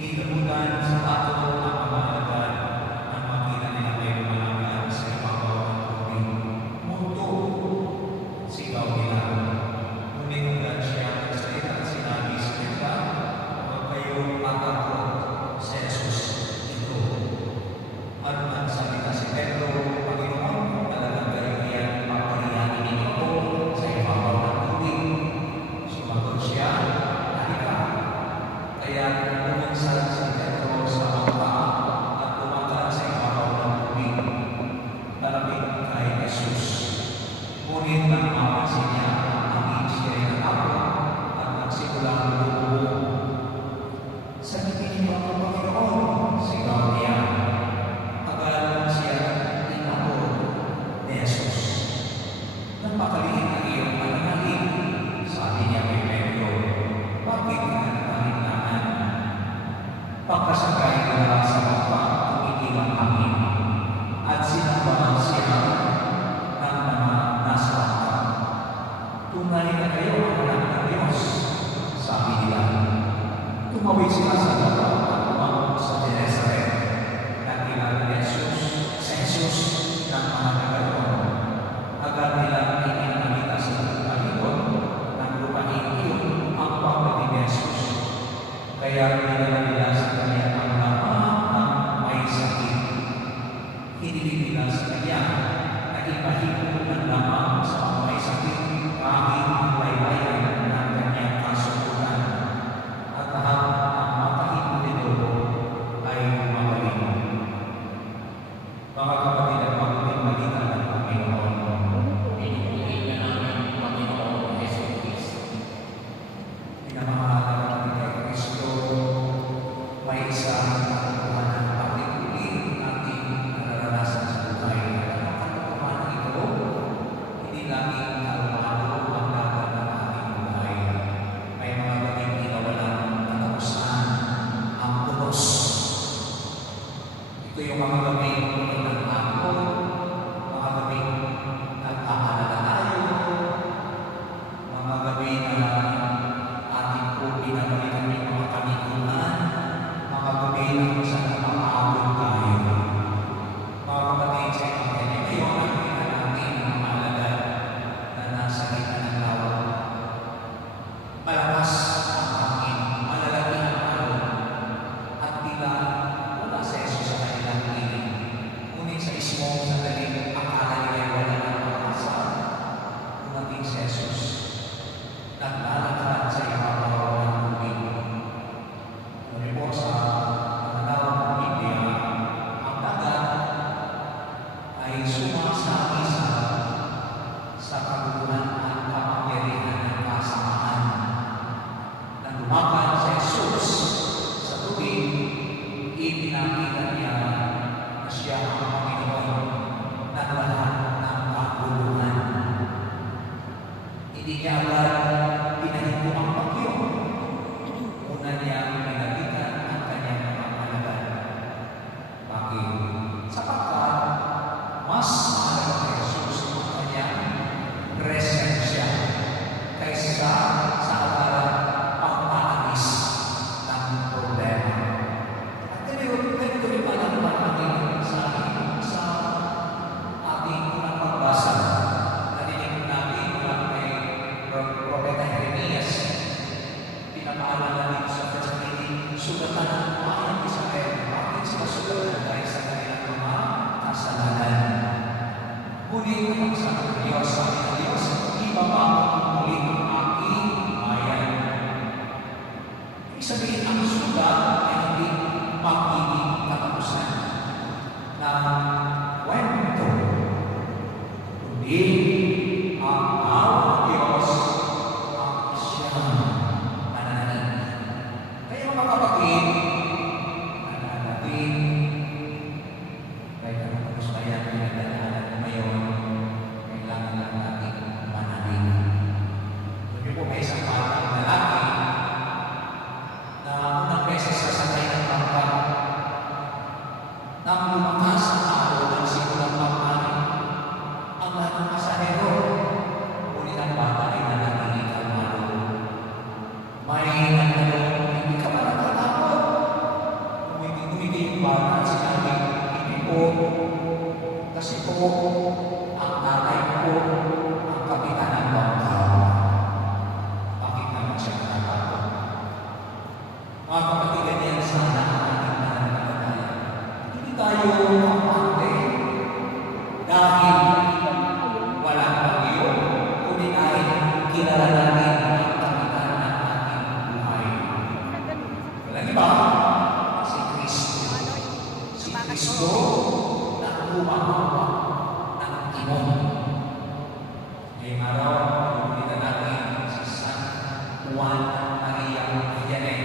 Kinilabutan sa ato ang mga alagad ang makita nila kayo lumalakad sa ibabaw ng tubig. Mundo, sigaw nila. Ngunit agad siya nagsalita at sinabi sa kanila, huwag kayong matakot sa Jesus ito. At nagsalita si Pedro, Panginoon, talagang kayo iyan papariyanin ninyo ako sa ibabaw ng tubig. Sumagot siya, halika. Kaya bumagsak si Pedro sa bangka at tumataan sa ibabaw ng tubig, malapit kay Jesus. Ngunit nang mapansin niya ang siya ay natakot at nagsimulang lumubo. Sabihin niyo ang Panginoon, sigaw niya. Agad siya tinakot ni Jesus. Napakaliit ang iyong pananalin, sabi niya kay Pedro. Bakit ka nagpalinlangan? Pagkasakay nila sa bangka, tumigil ang hangin at sinabahan siya ng mga nasa bangka. Tunay na kayo ang anak ng Diyos, sabi nila. Tumawid sila sa dagat at tumawag sa Genesaret. Nakilala ni Jesus ng mga taga-doon. Agad nilang ikinakita sa palibot ng lupaing iyon ang pagdating ni Jesus. Kaya dinala nila sa kanya ang lahat ng may sakit. Hiniling nila sa kanya na ipahigop ng lamang sa may sakit kahit ang laylayan ng kanyang kasukutan. At lahat ang matahimik nito ay magaling. Mga kapatid at mabuting balita ng Panginoon. Pinupurihin na namin, Panginoon Jesucristo. Pinamahal na natin kay Kristo, may isang katotohanan na pag-ulit natin nararanasan sa buhay. Ang katotohanan ito, hindi laging kalmado ang lahat ng ating buhay. May mga gabing inawalan katapusan ang tulos. Ito yung mga gabing ng ako, mga gabing nag-aalala tayo, mga gabi na ating po binabalikan ng mga kanikunan, mga gabi na kung saan makaabot tayo. Mga kapatid sa Evangelyo ngayon, ang kita natin ang mga alagad na nasa gitna ng lawa. Malakas ang hangin, malalaki ang alon, at tila wala sa Jesus sa kanilang piling. Ngunit sa ismong sandali, akala nila wala ng pag-asa. Dumating si Jesus. Naglalakad sa ibabaw ng tubig. Ngunit po sa pananaw ng Biblia, ang dagat ay sumasali sa kaguguhan at kapangyarihan ng kasamaan. Nang lumakad si Jesus sa tubig, ipinakita niya na siya ang Panginoon ng lahat ng kaguluhan. Hindi niya agad pinahinto ang bagyo. Una niya pinagitan ang kanyang mga alagad. Bakit? Sapagkat mas mahalaga kay Jesus ang kanyang presensya kaysa sa agarang pagpaalis ng problema. At ganito rin pa lang ating sa ating unang pagbasa. Narinig natin mula kay Propeta Jeremias. Pinapaalala dito sa 1 Kings, sugatan ang bayan ng Israel. Bakit sila sugatan? Dahil sa kanilang mga kasalanan. Ngunit ang sabi ng Diyos, ibabago muli ang aking bayan. Ibig sabihin, ang sugat ay hindi magiging katapusan ng kwento. Kundi ang awa ng Diyos ang siyang mananalig. Kaya mga kapatid, nananalig, kahit ang kapustayan na nagdadaanan mo ngayon, kailangan lang natin humahawak ng timon. Ngayong araw, pinupilitan natin si San Juan Maria Vianney,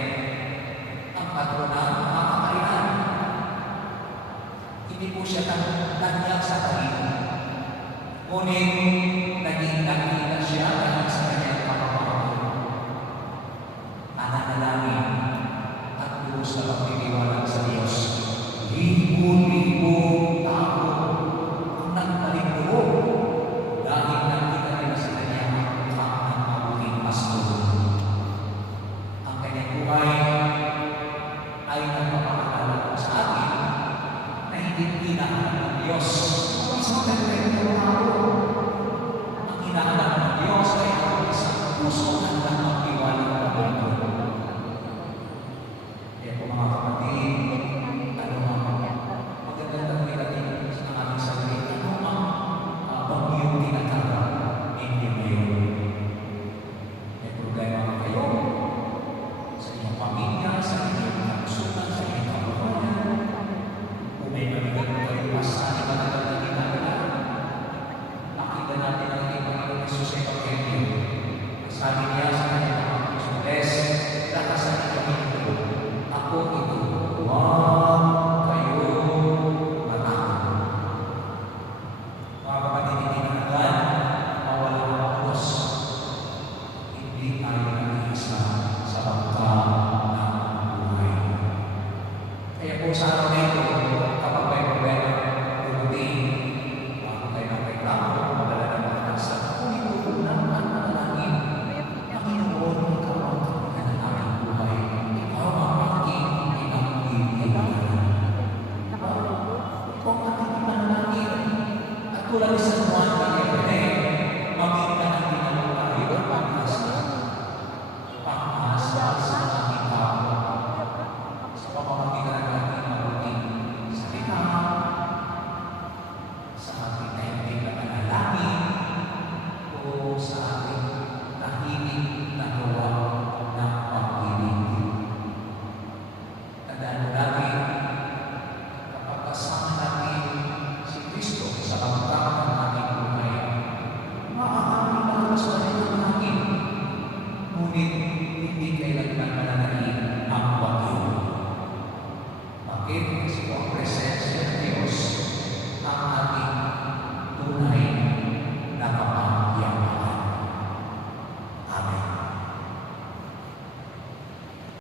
ang patrona ng mga kaparian. Hindi po siya tanyag sa talino. Ngunit, naging nakita siya dahil sa kanyang pagmamahal. Nananalangin at lubos na pagtitiwala sa Diyos. Libo-libong tao ang nagpaliguro dahil nakita nila sa kanya ang mabuting pastor. Ang kanyang buhay ay nagpapakaalala sa atin na hindi hinahanap ng Diyos kung isang perfecto tao. Ang hinahanap ng Diyos ay ang isang puso at nagpapatiwala ng mundo. Kaya po mga kapatid, magandang nilagay sa aming sarili. Ano ang bagyong tinatawag ninyo ngayon? May problema ba kayo? Sa inyong pamilya, sa inyong kalusugan, sa inyong kabuhayan? Kung may mabigat mo kayo pa sa ibang na ginagawa, makita natin ang ating Panginoon Jesus sa Evangelyo. Sabi niya sa kanyang mga apostles, lakasan niyo kami ito. Ako ito. Huwag kayo matakot. Mga kapatid, hindi na agad mawala ng Diyos. Hindi tayo nag-iisa sa bangka ng buhay. Kaya po sa